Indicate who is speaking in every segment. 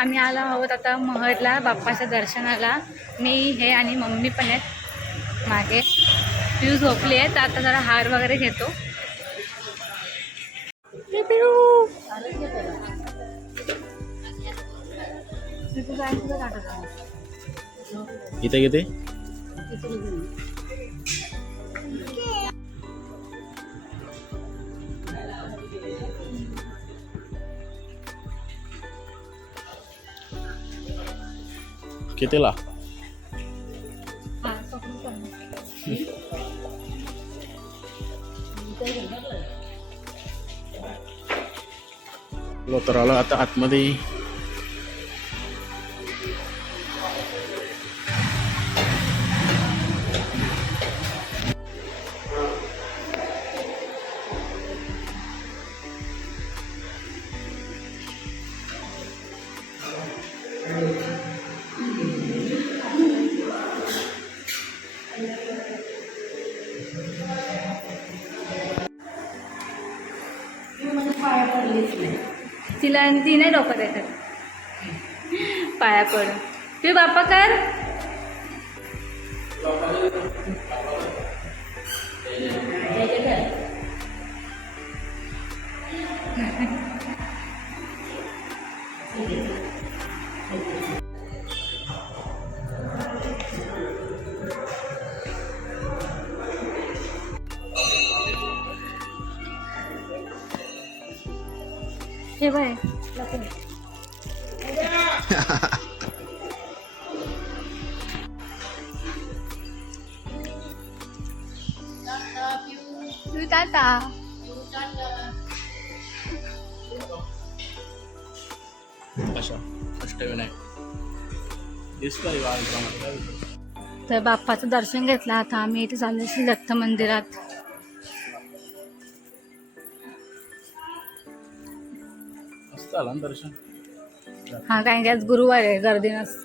Speaker 1: आम्ही आलो आहोत आता महडला बाप्पाच्या दर्शनाला. मी हे आणि मम्मी पण आहेत मागे. पिऊ झोपली आहे तर आता जरा हार वगैरे घेतो?
Speaker 2: इथे किती कितीला
Speaker 1: हा, पकडून चालू.
Speaker 2: तर आलो आता आतमध्ये
Speaker 1: तिला ती नाही डोकं देतात पाया पडून ते बाप्पा कर. हे बाय तू टाटा
Speaker 2: अष्टविनायक?
Speaker 1: तर बाप्पाचं दर्शन घेतलं आता आम्ही इथे चाललो श्री दत्त मंदिरात.
Speaker 2: आलं ना दर्शन?
Speaker 1: हा काय काय आज गुरुवार आहे गर्दी नस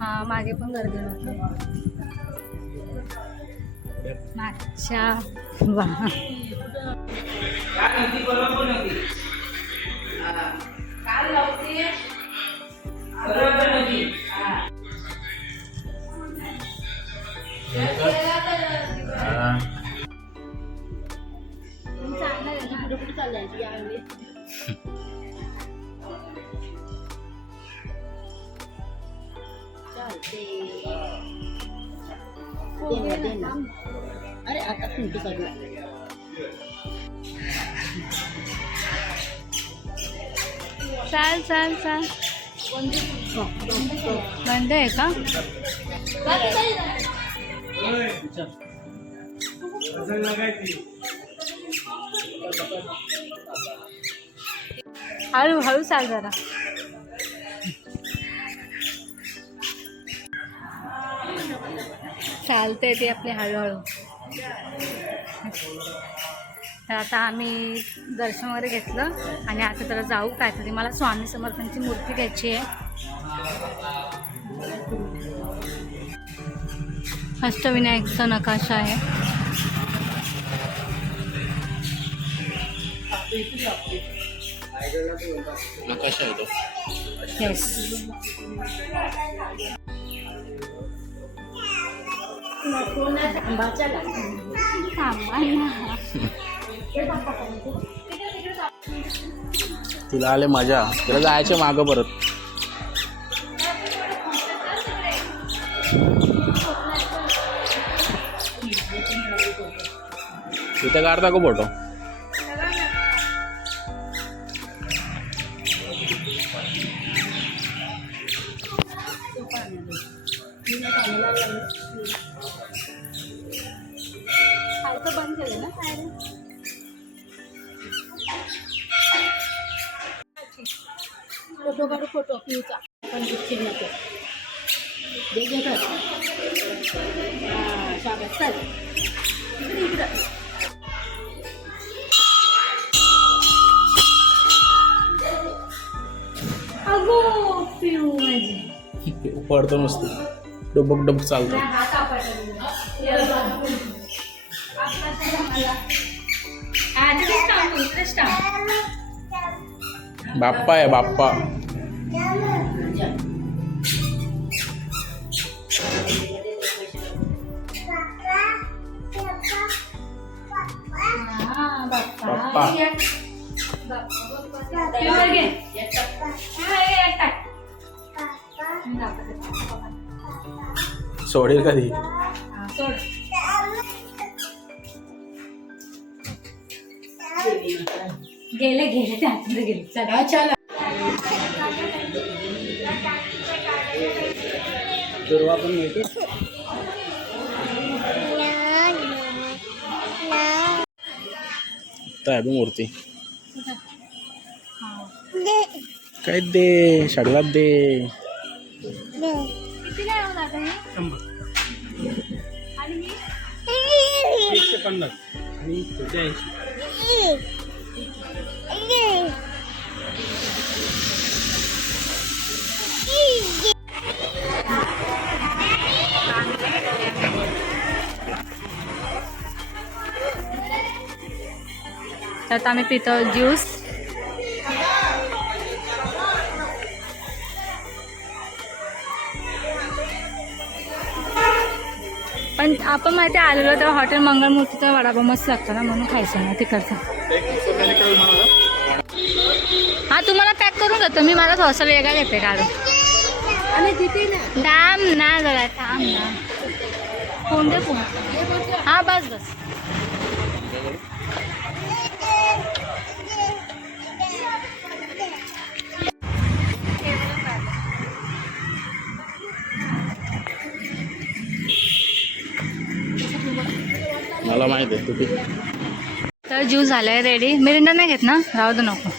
Speaker 1: हा मागे पण गर्दी नव्हती. मागच्या वा.
Speaker 2: हा.
Speaker 3: अरे आता कुंटी करू
Speaker 1: चाल चाल चाल बंद आहे का हळू हळू चाल जरा. चालते ते आपले हळूहळू. तर आता आम्ही दर्शन वगैरे घेतलं आणि आता तर जाऊ काय तरी मला स्वामी समर्थांची मूर्ती घ्यायची आहे. अष्टविनायकचा नकाशा आहे.
Speaker 2: नकाशा आहे तो
Speaker 1: येस
Speaker 2: आले मजा तुला जायचं मागं परत तिथे काढता का फोटो?
Speaker 1: बंद केलं ना
Speaker 3: फोटो काढू फोटो पिऊचा पण दिसतील नको दे दे कर हा, शाबास चल इकडे इकडं
Speaker 1: पिऊ माझी
Speaker 2: पडतो मस्त डुबक डुबक चालतो.
Speaker 1: हा.
Speaker 2: बाप्पा आहे बाप्पा.
Speaker 1: हा, बाप्पा.
Speaker 2: सोडेल कधी?
Speaker 1: सोड. गेले चल.
Speaker 3: हा.
Speaker 2: काय बी मूर्ती. काय दे? सगळ्यात दे.
Speaker 1: किती काय होणार आता हे? आणि मी
Speaker 2: एकशे पन्नास आणि ऐंशी
Speaker 1: त्यात आम्ही पितो ज्यूस पण आपण माहिती आलेलो तेव्हा हॉटेल मंगळमूर्तीचा वडापाव मस्त लागतो ना म्हणून खायचं ना तिकडचा. हा तुम्हाला पॅक करून देतो. मी मला थोडासा वेगळा घेते काढून.
Speaker 3: तिथे ना?
Speaker 1: जरा थांब ना. फोन दे फोन
Speaker 3: हा
Speaker 1: बस बस.
Speaker 2: माहीत आहे तुझी
Speaker 1: तर ज्यूस झालाय रेडी मिरिंडा नाही घेत ना? राहू दे नको.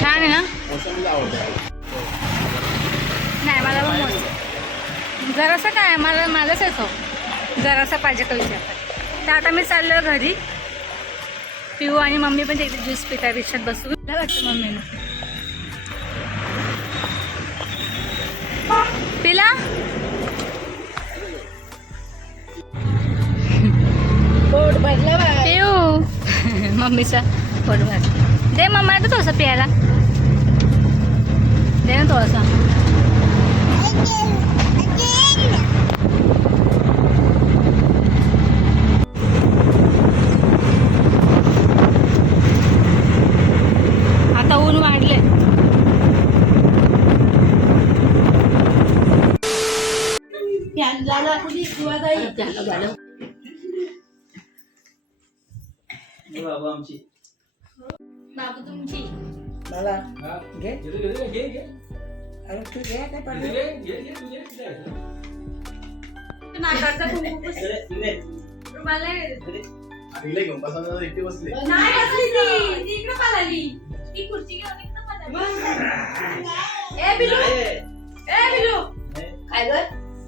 Speaker 1: छान आहे ना? नाही मला पण मोज जरासं काय मला मलाच येतो जरासा पाहिजे का विचार? तर आता मी चाललो घरी. पिऊ आणि मम्मी पण तिथे ज्यूस पिता रिक्षात बसून काय वाटतं मम्मीनं पिला. पिऊ. मम्मीचा पोट भर. दे मम्मा तर थोडंसं प्यायला. दे ना थोडासा. बाबू तुमची.
Speaker 3: मला घे. अरे तू घे काय पडलं
Speaker 1: नाकाचा कुंकू पुस- रुमाल नाही
Speaker 2: बसले.
Speaker 1: नाही बसली ती. ती इकडं पळाली. ती खुर्ची घेऊन इकडं पळाली. ए बिलू. ए बिलू.
Speaker 3: काय ग?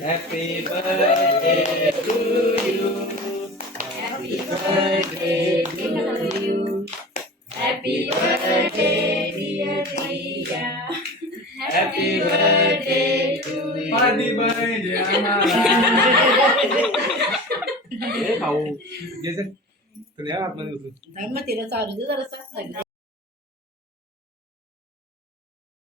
Speaker 4: Happy birthday to you.
Speaker 1: Happy birthday to you. Happy birthday, dear Priya.
Speaker 4: Happy birthday to you. Happy birthday,
Speaker 2: खाऊ
Speaker 4: जैसे तो यार आप लोग
Speaker 3: मग तिला चालू दे जरा